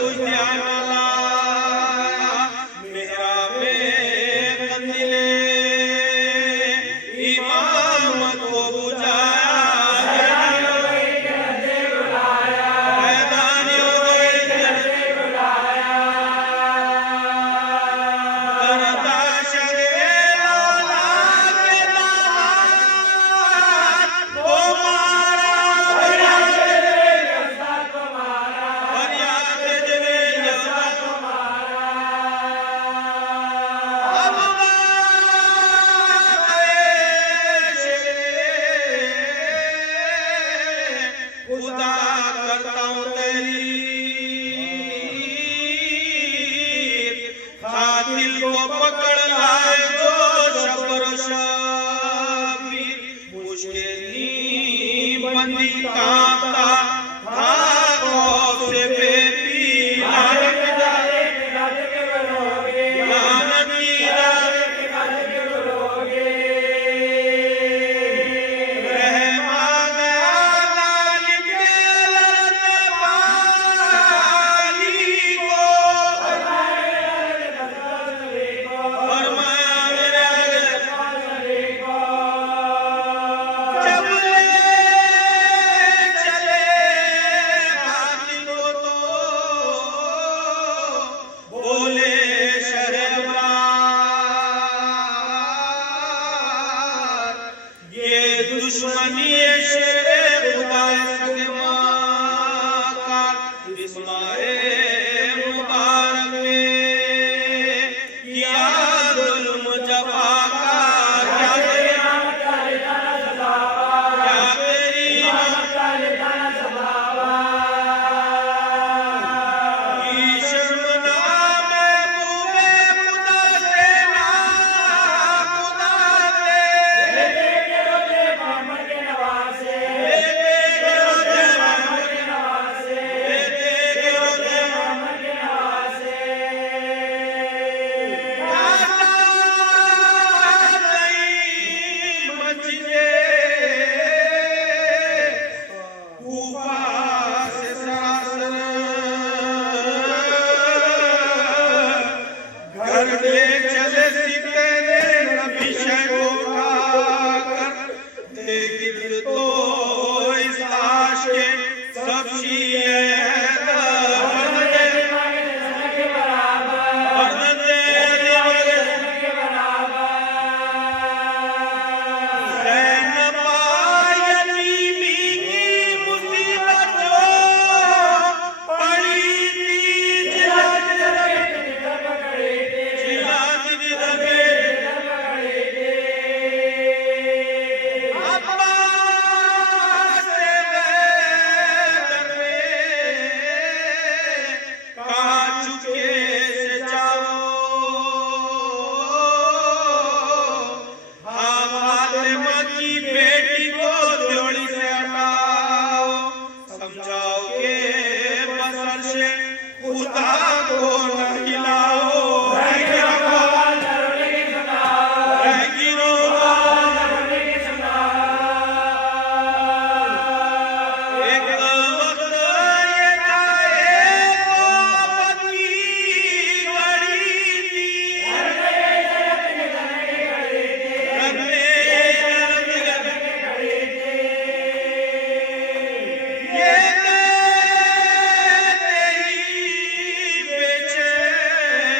कुछ ध्यान ला मेरा में कंदिले इमाम को बुझाया मैदान हो गए जलते बुलाया करता शरे लाला के दामाद को मारा फरियाद देवे यसा को मारा फरियाद देवे यसा को मारा अब खुदा करता हूँ तेरी कातिल को पकड़ लाए जो शबर शबीर मुझके नींद बंदी कांपता था खौफ से बेपीर लानत की रहमा गया लालिम के लड़ने वाली को फरमाया मेरे जब ले चले कातिल को तो बोले शहरबार ये दुश्मनी है शेरे खुदा के माका इस्माए मुबारक में किया जुल्म जफाकार क्या तेरी की शर्मनाम महबूबे खुदा से ना खुदा दे बेटे रोते मोहम्मद के नवासे बेटे रोते मोहम्मद के नवासे बेटे रोते मोहम्मद के नवासे नहीं मस्जिदे कूफा से सरासर घर ले चले सीते ने नबी शैको उठाकर देखिए तो इस लाश के सब शीए बेटी को जोड़ी से हटाओ समझाओ के बसर से खुदा को न हिलाओ एक वक्त ये गाए को पत्नी बड़ी थी घर में ये तेरी बेचैन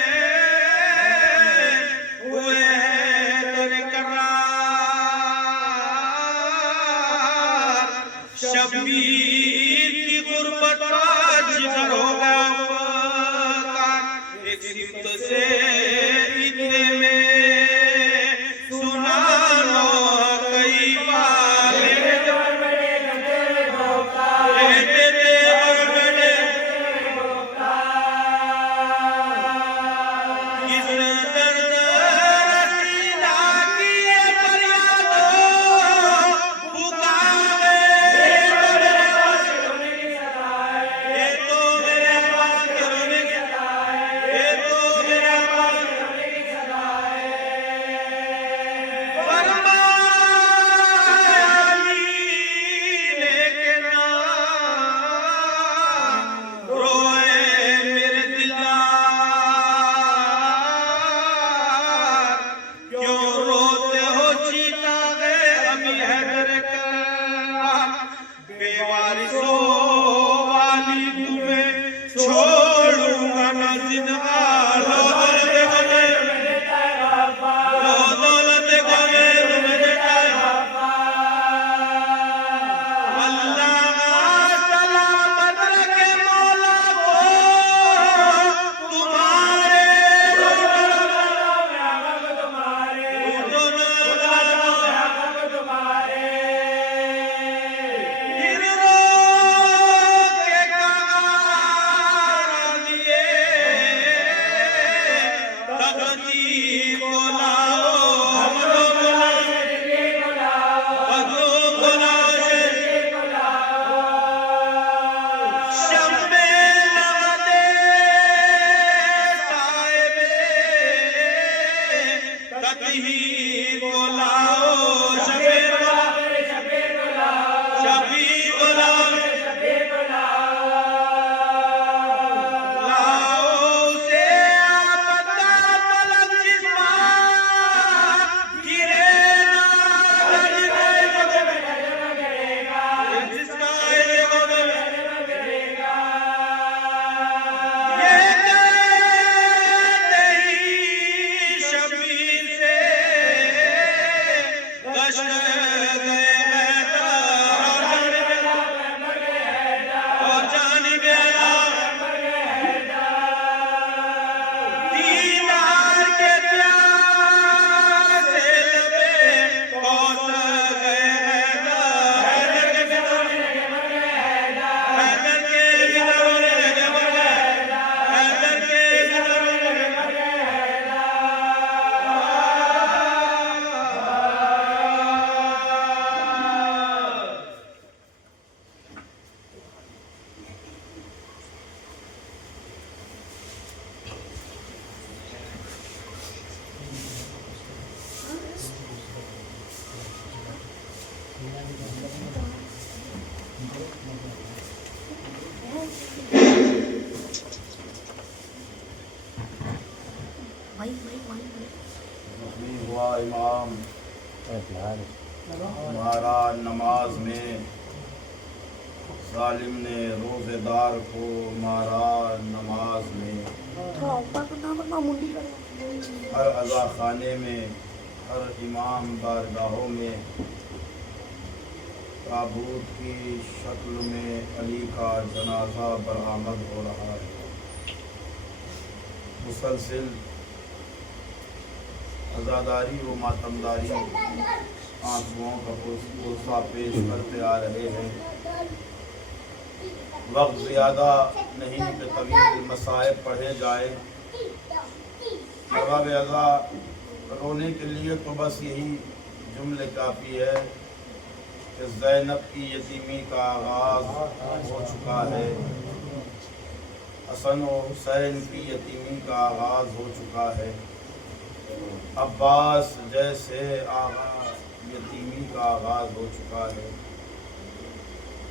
छोड़ूंगा न जिंदा लो दौलत को मैं तुम्हें देता रब्बा लो दौलत को मैं तुम्हें देता रब्बा अल्लाह सलामत रखे मौला को तुम्हारे तुम्हारे फिर रो के कहा लिए तकदीर को लाओ हमको बुलाओ शम्मे नवदे साहिबे तकदीर को लाओ शबीर को लाओ लाओ से आपदा पलक जिस्मा गिरे ना जिसका ये कहते ही शबीर से गश्त गए और जानिब दीदार के प्यासे लबे पहुंच गए हैदर के बिदौर हैदर के बिदौर हैदर के बिदौर जख्मी हुआ इमाम हमारा नमाज में जालिम ने रोजेदार को मारा नमाज में हर अज़ा खाने में हर इमाम बारगाहों में ताबूत की शक्ल में अली का जनाजा बरामद हो रहा है। मुसलसिल अज़ादारी व मातमदारी आंसुओं का गुस्सा पेश करते आ रहे हैं। वक्त ज़्यादा नहीं कि तवील मसाइब पढ़े जाए। जवाब अज़ा रोने के लिए तो बस यही जुमले काफ़ी है कि ज़ैनब की यतीमी का आगाज़ हो चुका है, हसन और हुसैन की यतीमी का आगाज़ हो चुका है, अब्बास जैसे यतीमी का आगाज़ हो चुका है।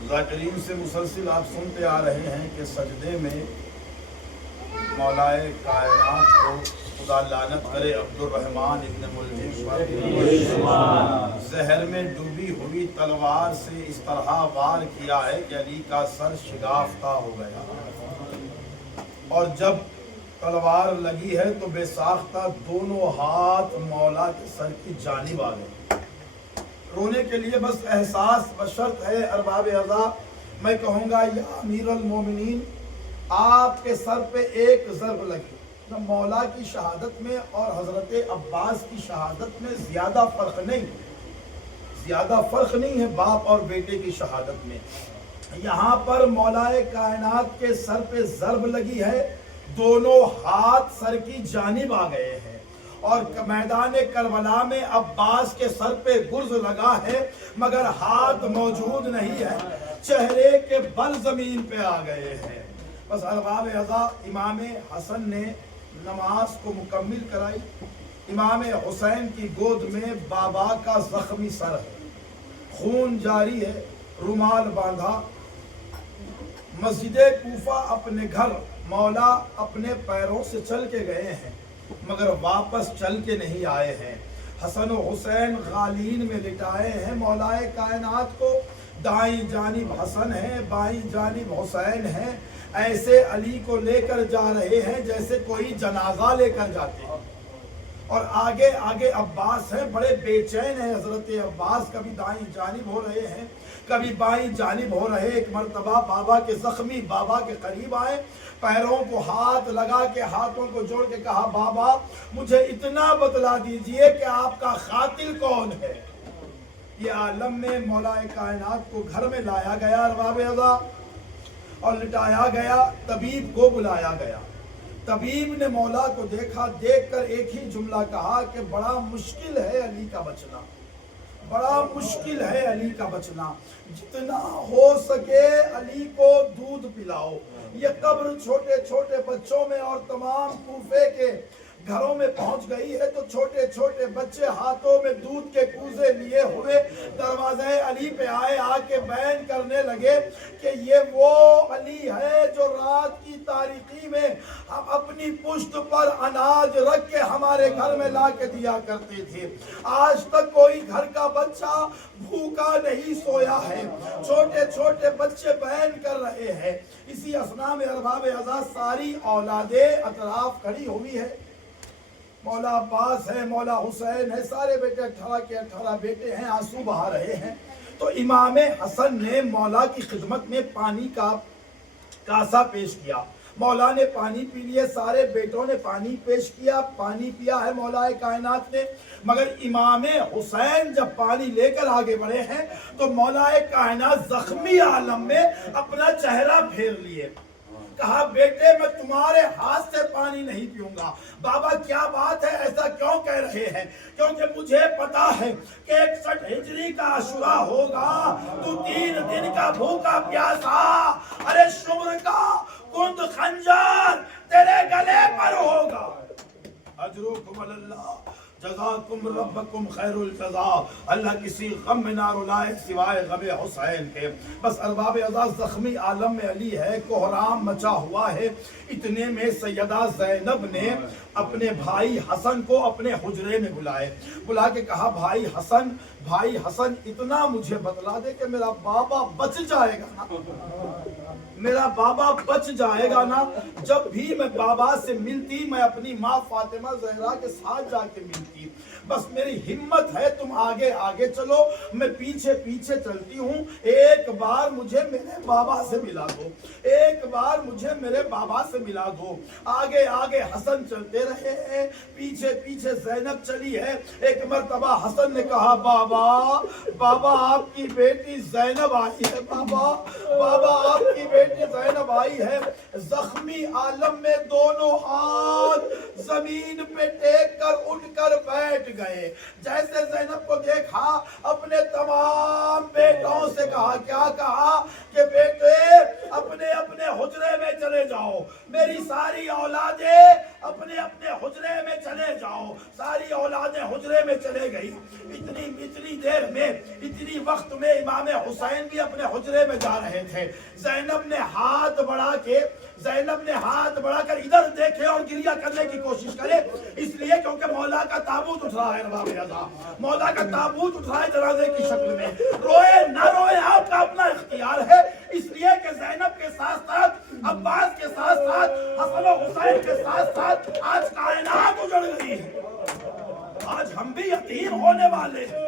ज़ाकिरीन से मुसलसिल आप सुनते आ रहे हैं कि सजदे में मौलाए कायनात को खुदा लानत करे अब्दुर्रहमान इब्न मुल्हिम पर जहर में डूबी हुई तलवार से इस तरह वार किया है कि अली का सर शिगाफ्ता हो गया, और जब तलवार लगी है तो बेसाख्ता दोनों हाथ मौला के सर की जानिब आ गए। रोने के लिए बस एहसास बशर्त है। अरबाब अज़ा मैं कहूँगा या अमीरुल मोमिनीन, आपके सर पे एक ज़र्ब लगी न मौला की शहादत में और हज़रत अब्बास की शहादत में ज़्यादा फ़र्क नहीं है बाप और बेटे की शहादत में। यहाँ पर मौलाए कायनात के सर पे ज़र्ब लगी है, दोनों हाथ सर की जानिब आ गए हैं, और मैदान करबला में अब्बास के सर पे गुर्ज लगा है मगर हाथ मौजूद नहीं है, चेहरे के बल ज़मीन पे आ गए हैं। बस अरबाब अज़ा इमाम हसन ने नमाज को मुकम्मिल कराई। इमाम हुसैन की गोद में बाबा का ज़ख्मी सर है, खून जारी है, रुमाल बांधा। मस्जिद कूफा अपने घर मौला अपने पैरों से चल के गए हैं मगर वापस चल के नहीं आए हैं। हसन और हुसैन गालीन में लिटाए हैं मौलाए कायनात को। दाईं जानिब हसन है, बाईं जानिब हुसैन है। ऐसे अली को लेकर जा रहे हैं जैसे कोई जनाजा लेकर जाते हैं। और आगे आगे अब्बास हैं, बड़े बेचैन हैं हजरत अब्बास, कभी दाईं जानिब हो रहे हैं, कभी बाईं जानिब हो रहे। एक मर्तबा बाबा के जख्मी बाबा के करीब आए, पैरों को हाथ लगा के हाथों को जोड़ के कहा, बाबा मुझे इतना बतला दीजिए कि आपका कातिल कौन है। ये आलम में मौलाए कायनात को घर में लाया गया अरबाब अज़ा और लिटाया गया, तबीब को बुलाया गया। तबीब ने मौला को देखा, देखकर एक ही जुमला कहा कि बड़ा मुश्किल है अली का बचना, बड़ा मुश्किल है अली का बचना, जितना हो सके अली को दूध पिलाओ। ये कब्र छोटे छोटे बच्चों में और तमाम कूफे के घरों में पहुंच गई है, तो छोटे छोटे बच्चे हाथों में दूध के कूजे लिए हुए दरवाजे अली पे आए, आके बयान करने लगे कि ये वो अली है जो रात की तारीकी में हम अपनी पुश्त पर अनाज रख के हमारे घर में ला के दिया करते थे। आज तक कोई घर का बच्चा भूखा नहीं सोया है। छोटे छोटे बच्चे बयान कर रहे हैं। इसी असना में अरबाब अज़ा सारी औलादे अतराफ खड़ी हुई है। मौला अब्बास है, मौला हुसैन है, सारे बेटे 18 के 18 बेटे हैं, आंसू बहा रहे हैं। तो इमाम हसन ने मौला की खिदमत में पानी का कासा पेश किया। मौला ने पानी पी लिए, सारे बेटों ने पानी पेश किया, पानी पिया है मौलाए कायनात ने। मगर इमाम हुसैन जब पानी लेकर आगे बढ़े हैं तो मौलाए कायनात जख्मी आलम में अपना चेहरा फेर लिए। कहा, बेटे मैं तुम्हारे हाथ से पानी नहीं पीऊंगा। बाबा क्या बात है, ऐसा क्यों कह रहे हैं? क्योंकि मुझे पता है कि 61 हिजरी का आशुरा होगा, तू 3 दिन का भूखा प्यासा, अरे शुम्र का कुंद खंजर तेरे गले पर होगा। अजरुकुम अल्लाह जज़ाकुम रब्बकुम खैरुल जज़ा। अल्लाह किसी गम में ना रुलाए सिवाय गम हुसैन के। बस अरबाब अज़ा ज़ख्मी आलम में अली है, कोहराम मचा हुआ है। इतने में सैयदा ज़ैनब ने अपने भाई हसन को अपने हुजरे में बुला के कहा, भाई हसन इतना मुझे बतला दे कि मेरा बाबा बच जाएगा ना, मेरा बाबा बच जाएगा ना। जब भी मैं बाबा से मिलती मैं अपनी माँ फातिमा ज़हरा के साथ जाके मिलती। बस मेरी हिम्मत है, तुम आगे आगे चलो, मैं पीछे पीछे चलती हूँ। एक बार मुझे मेरे बाबा से मिला दो, एक बार मुझे मेरे बाबा से मिला दो। आगे आगे हसन चलते रहे हैं, पीछे पीछे ज़ैनब चली है। एक मर्तबा हसन ने कहा, बाबा आपकी बेटी ज़ैनब आई है, बाबा आपकी बेटी ज़ैनब आई है। जख्मी आलम में दोनों हाथ जमीन पे टेक कर उठकर बैठ गए। जैसे ज़ैनब को देखा, अपने तमाम बेटों से कहा, क्या कहा कि बेटे अपने अपने हुजरे में चले जाओ, मेरी सारी औलादे अपने अपने हुजरे में चले जाओ। सारी औलादे हुजरे में चले गई। इतनी देर में, इतनी वक्त में इमाम हुसैन भी अपने हुजरे में जा रहे थे। ज़ैनब ने हाथ बढ़ाकर इधर देखे और गिरिया करने की कोशिश करे, इसलिए क्योंकि मौला का ताबूत उठ रहा है। मौला का ताबूत उठ रहा है जनाजे की शक्ल में। रोए ना रोए आपका अपना इख्तियार है। इसलिए कि ज़ैनब के साथ साथ, अब्बास के साथ साथ, हसन और हुसैन के साथ साथ आज कायनात उजड़ गई है। आज हम भी यतीम होने वाले हैं।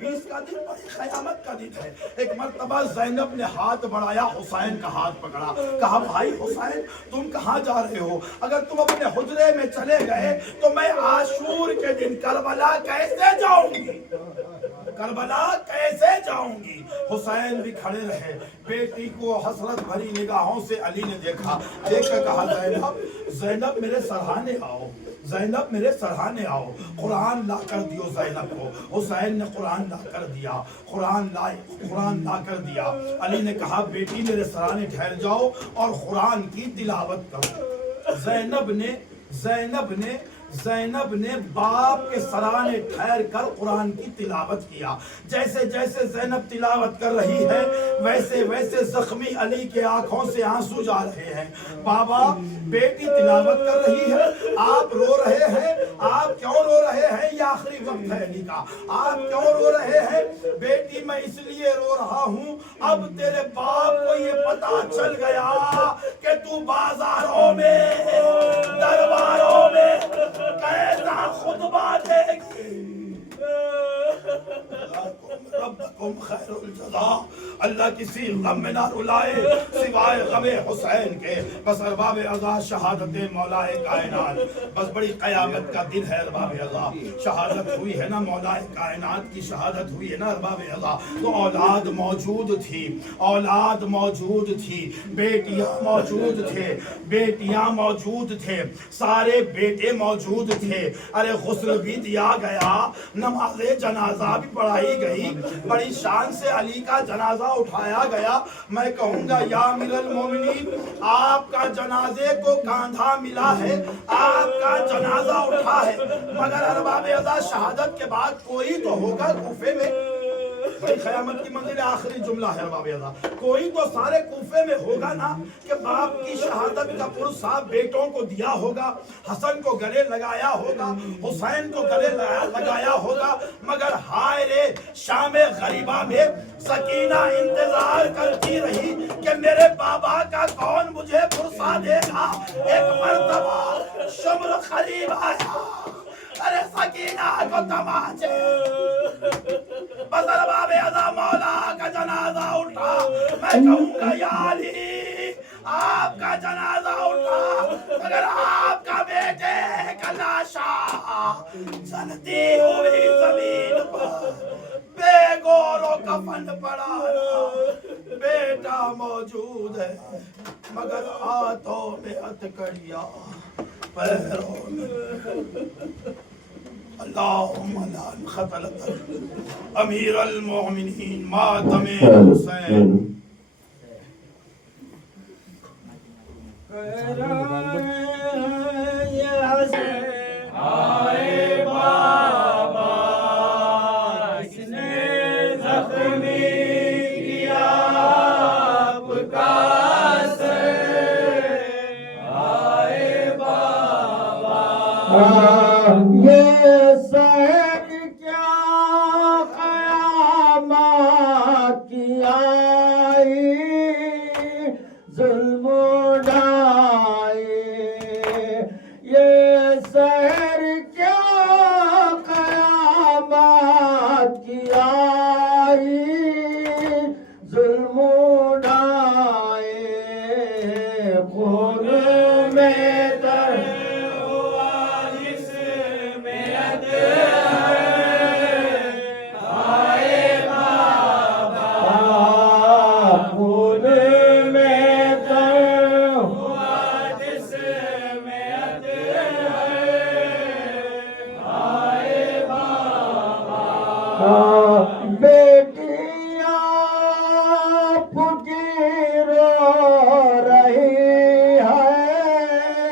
20 का दिन बड़ी क़यामत का दिन है। एक मर्तबा ज़ैनब ने हाथ बढ़ाया, हुसैन का हाथ पकड़ा, कहा, भाई हुसैन तुम कहाँ जा रहे हो? अगर तुम अपने हुजरे में चले गए तो मैं आशूर के दिन करबला कैसे जाऊंगी? हुसैन भी खड़े रहे। बेटी को हसरत भरी निगाहों से अली ने देखा, देखकर कहा, ज़ैनब मेरे सरहाने आओ, ज़ैनब मेरे सरहाने आओ। कुरान ला कर दियो ज़ैनब को। हुसैन ने कुरान ला कर दिया, कुरान ला कर दिया। अली ने कहा, बेटी मेरे सराहने ठहर जाओ और कुरान की तिलावत करो। ज़ैनब ने ज़ैनब ने बाप के सराने ठहर कर कुरान की तिलावत किया। जैसे जैसे ज़ैनब तिलावत कर रही है वैसे वैसे जख्मी अली के आंखों से आंसू जा रहे हैं। बाबा, बेटी तिलावत कर रही है, आप रो रहे हैं। आप क्यों रो रहे हैं? ये आखिरी वक्त है अली का। आप क्यों रो रहे हैं? बेटी, मैं इसलिए रो रहा हूं, अब तेरे बाप को ये पता चल गया कि तू बाजारों में, दरबारों में कैसा खुतबा देगी। रब्बकुम खैरुल जज़ा। अल्लाह किसी गम में ना रुलाए सिवाय गमे हुसैन के। बस अरबाब अज़ा शहादत मौलाए कायनात, बस बड़ी क़यामत का दिन है। अरबाब अज़ा शहादत हुई है ना, मौलाए कायनात की शहादत हुई है ना अरबाब अज़ा, तो औलाद मौजूद थी, औलाद मौजूद थी, बेटियां मौजूद थे, बेटियां मौजूद थे, सारे बेटे मौजूद थे। अरे गुस्ल भी दिया गया, नमाज़े जनाजा भी पढ़ाई गई, बड़ी शान से अली का जनाजा उठाया गया। मैं कहूंगा या अमीरुल मोमिनीन, आपका जनाजे को कांधा मिला है, आपका जनाजा उठा है, मगर अरबाब अज़ा शहादत के बाद कोई तो होगा कूफे में। बड़ी क़यामत की मंजिल आखिरी जुमला है अरबाब अज़ा, कोई तो सारे कूफे में होगा ना कि बाप की शहादत का पुरसा बेटों को दिया होगा, हसन को गले लगाया होगा, हुसैन को गले लगाया होगा। मगर हाय रे शामे गरीबा में सकीना इंतजार करती रही कि मेरे बाबा का कौन मुझे पुरसा देगा। एक मर्तबा शुम्र करीब आया, अरे सकीना को तमाचे, बस अरबाब अज़ा मौला का जनाजा उठा। मैं कहूँगा या अली, आपका जनाजा उठा, मगर आपका बेटे का लाशा जलती हुई जमीन पर बेगौरो कफन पड़ा, बेटा मौजूद है मगर हाथों में हथकड़ियां, पैरों में। अल्लाहुम्मा ला ख़तलत अमीरुल मोमिनीन मातमे हुसैन। आए बाबा इसने जख्मी किया आपका सर, आए बाबा ये सर क्या क़यामत की आई, जुल्म उड़ाए। ये सर क्या क़यामत की आई, जुल्म उड़ाए। खून में तर बेटियां फुकी रो रही है,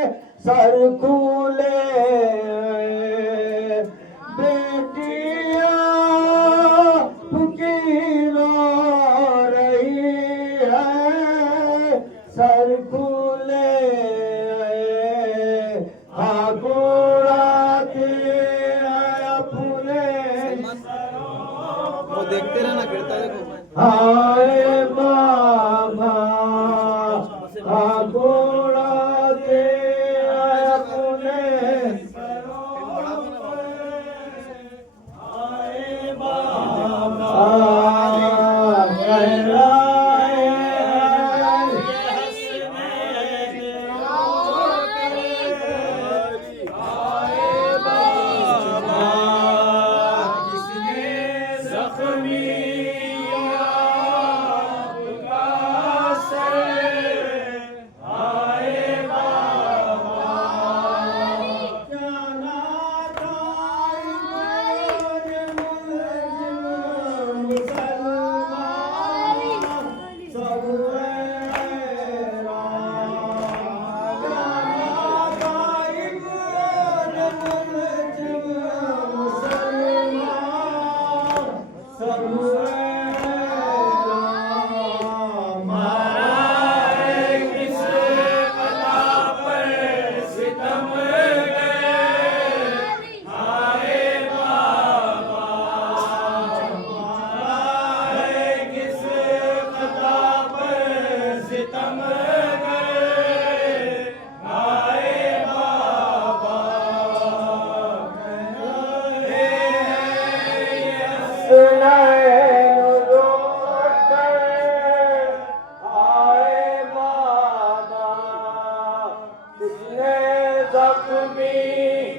जख्मी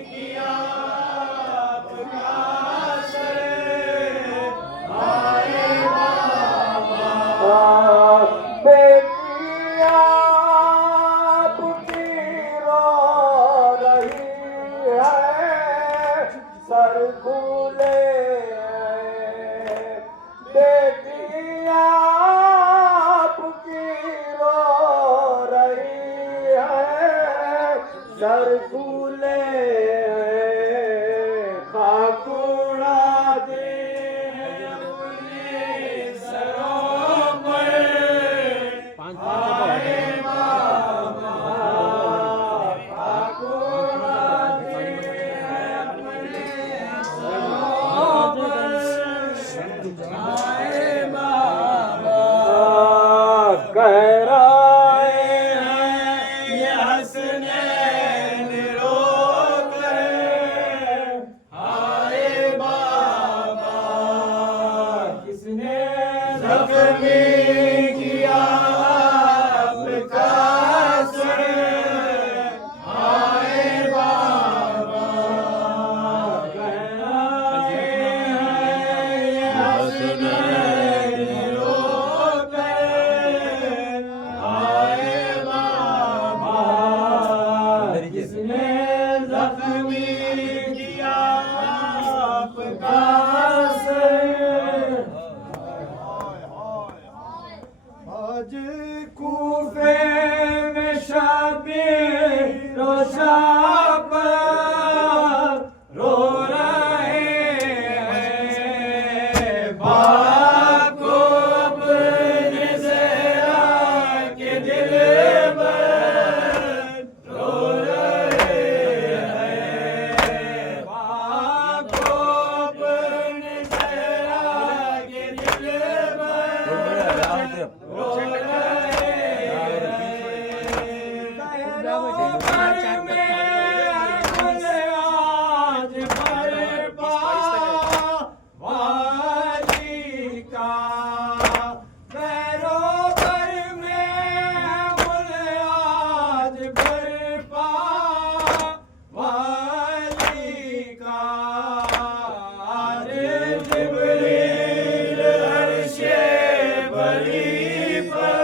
किया आपका असर, आए बाबा। बेटियां आपकी रो रही है, सर फूले हैं। बेटियां आपकी रो रही है, सर फूले हैं। खाक उड़ा दे अपने सरों पर, आए बाबा। खाक उड़ा दे अपने सरों पर, आए बाबा। कह रहे ये हसनैन रोकर, आए बाबा। किसने जख्मी किया आपका असर, आए बाबा। ये हसनैन रोकर, आए बाबा। किसने जख्मी किया आपका असर, आज कूफे में शाबे रोशा पर रो रहे हैं। बाप को अपने ज़हरा के दिल पर रो रहे हैं। बाप को अपने ज़हरा के दिल पर रो रहे जिब्रील अर्शे बरी पर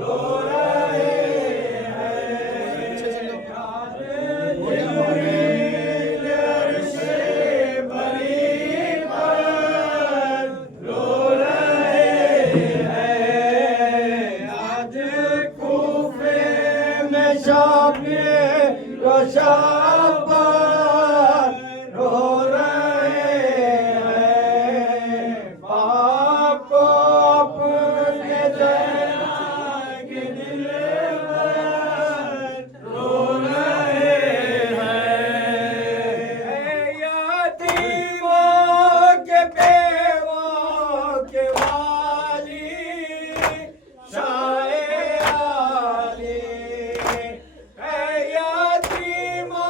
रो रहे हैं। जिब्रील अर्शे बरी पर रो रहे हैं। आज कूफे में शाबे रोशा पर रो रहे हैं। बाप को अपने ज़हरा के दिल पर रो रहे हैं। यतीमों के बेवों के वाली शाए आली, यतीमों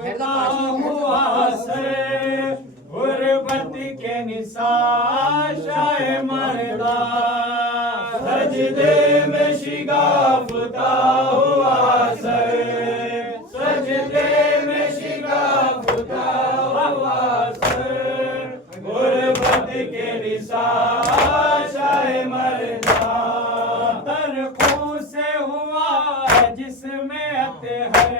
कांपता हुआ सर गुर्बत के निशान शाह मर्दा सजदे में शिगाफता हुआ सर सजदे में शिगाफता हुआ सर गुर्बत के निशान शाह मर्दा तरखों से हुआ है जिसमें अतहर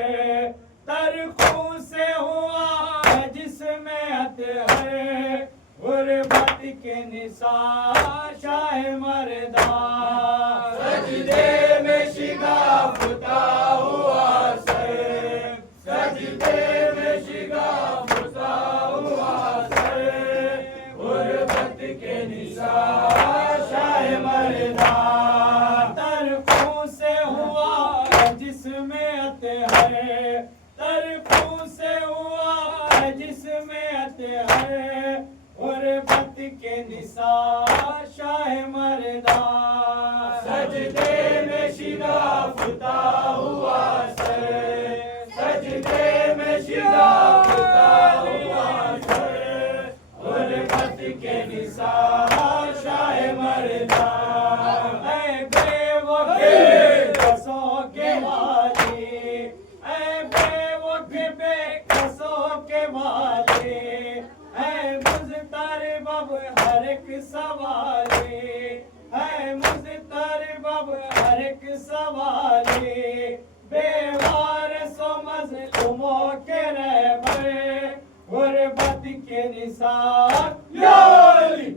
तरखों से हुआ है जिसमें अतहर गुर्बत के निशान शाह मर्दा सजदे में शिगाफता हुआ सर सजदे में शिगाफता हुआ सर गुर्बत के निशान शाह मर्दा तरखों से हुआ है जिसमें अतहर तरखों से हुआ है जिसमें अतहर गुर्बत के निशान शाह मर्दा सजदे में शिगाफता हुआ सर सजदे में शिगाफता हुआ सर गुर्बत के निशान शाह मर्दा ऐ बेवफे कसों के वाले ऐ बेवफे बेकसों के वाले ऐ मुज़तरब हर एक सवाले ऐ मुज़तरब हर एक सवाले बेवार सो मज़लूमों के रहबर गुर्बत के निशान या अली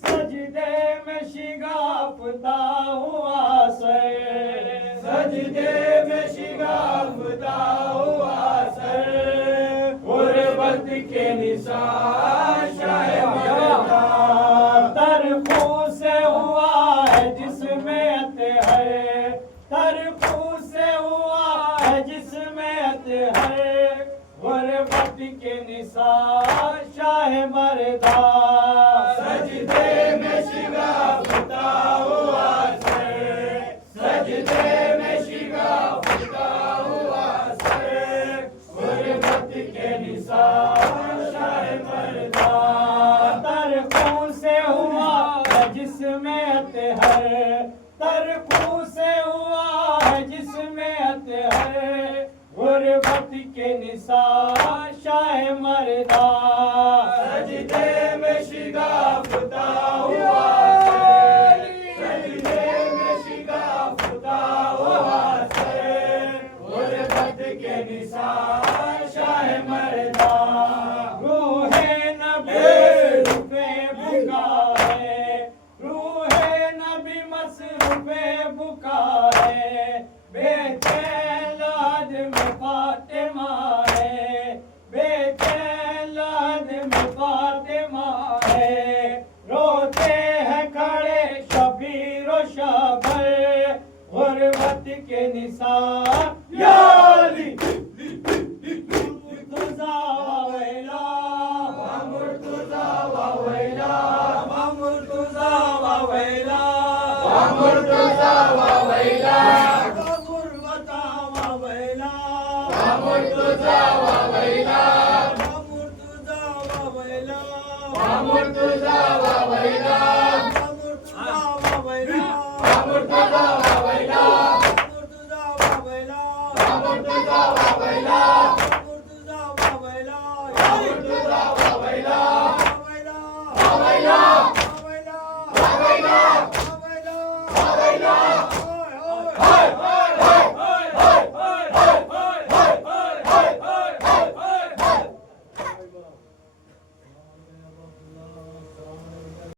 सजदे में शिगाफता हुआ सर सजदे में शिगाफता हुआ सर गुर्बत के निशान शाह मर्दा तरखों से हुआ है जिसमें अतहर तरखों से हुआ है जिसमें अतहर गुर्बत के निशान शाह मर्दा सजदे में शिगाफता हुआ सर सजदे में शिगाफता हुआ सर गुर्बत के निशान शाह मर्दा तरखों से हुआ है जिसमें अतहर तरखों से हुआ है जिसमें अतहर गुर्बत के निशान शाह मर्दा सजदे में शिगाफता हुआ सर सजदे में शिगाफता हुआ सर गुर्बत के निशान शाह मर्दा रूहे नबी रुपे बुका है रूहे नबी मसरूफे बुका है बेचैन लाद में फातिमा है बेचैन लाद में फातिमा है रोते हैं खड़े शबीर व शबर गुर्बत के निशान या अली मुर्तज़ा वैला मुर्तज़ा वैला मुर्तज़ा वैला मुर्तज़ा वैला गुर्बता वैला मुर्तज़ा वैला मुर्तज़ा वैला मुर्तज़ा वैला मुर्तज़ा वैला मुर्तज़ा वैला मुर्तज़ा वैला मुर्तज़ा वैला मुर्तज़ा वैला मुर्तज़ा वैला वैला